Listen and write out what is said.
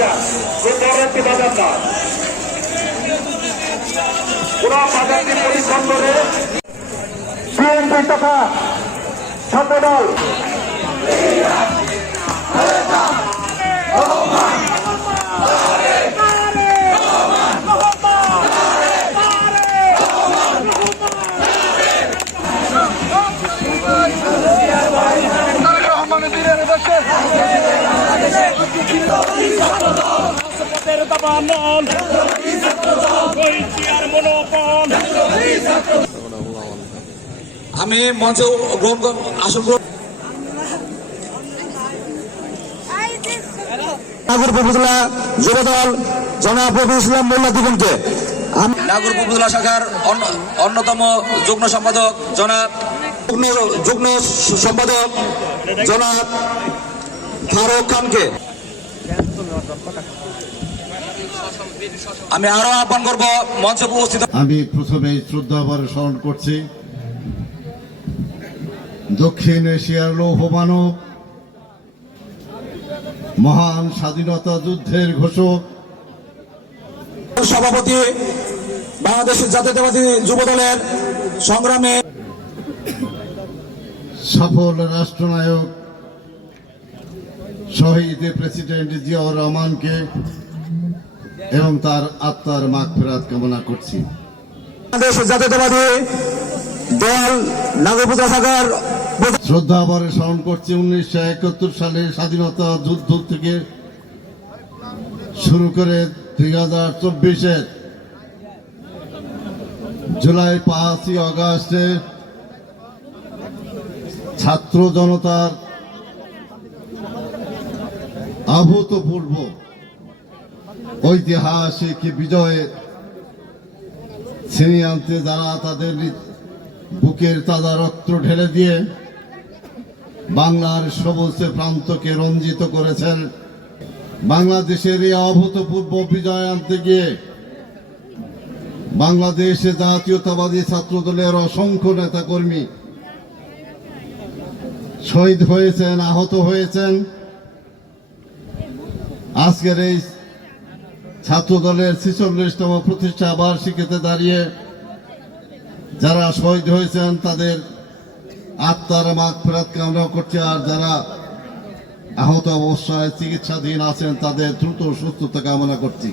বাজার যে বড় একটি বাজার না পুরা বাজারটি পরিশ্রম করে বিএনপি তথা ছাত্রদল আমি মঞ্চে আসন গ্রহণ নাগরপুর উপজেলা যুবদল জনাব রফিকুল ইসলাম মোল্লা দ্বিগুণকে নাগরপুর উপজেলা শাখার অন্যতম যুগ্ম সম্পাদক জনাব যুগ্ম সম্পাদক জনাব ফারুক খানকে আমি আরো আহ্বান করব মঞ্চে উপস্থিত। আমি প্রথমে শ্রদ্ধাভরে স্মরণ করছি দক্ষিণ এশিয়ার লৌহ মানব, মহান স্বাধীনতা যুদ্ধের ঘোষক, সভাপতি বাংলাদেশের জাতীয়তাবাদী যুবদলের সংগ্রামে সফল রাষ্ট্রনায়ক শহীদ প্রেসিডেন্ট জিয়াউর রহমানকে এবং তার আত্মার মাগফিরাত কামনা করছি। বাংলাদেশের জাতীয়তাবাদী দল নাগরপুর শাখার শ্রদ্ধাভরে স্মরণ করছি 1971 সালের স্বাধীনতা যুদ্ধ থেকে শুরু করে 2024-এর জুলাই 5ই আগস্টে ছাত্র জনতার অভূতপূর্ব ঐতিহাসিক বিজয়ে ছিনিয়ে আনতে যারা তাদের বুকের তাজা রক্ত ঢেলে দিয়ে বাংলার সবুজ প্রান্তকে রঞ্জিত করেছেন, বাংলাদেশের এই অভূতপূর্ব বিজয় আনতে গিয়ে বাংলাদেশে জাতীয়তাবাদী ছাত্র দলের অসংখ্য নেতাকর্মী শহীদ হয়েছেন, আহত হয়েছেন। আজকের এই ছাত্র দলের 46তম প্রতিষ্ঠা বার্ষিকীতে দাঁড়িয়ে যারা শহীদ হয়েছেন তাদের আত্মার মাগফিরাত কামনা করছে, আর যারা আহত অবস্থায় চিকিৎসাধীন আছেন তাদের দ্রুত সুস্থতা কামনা করছি।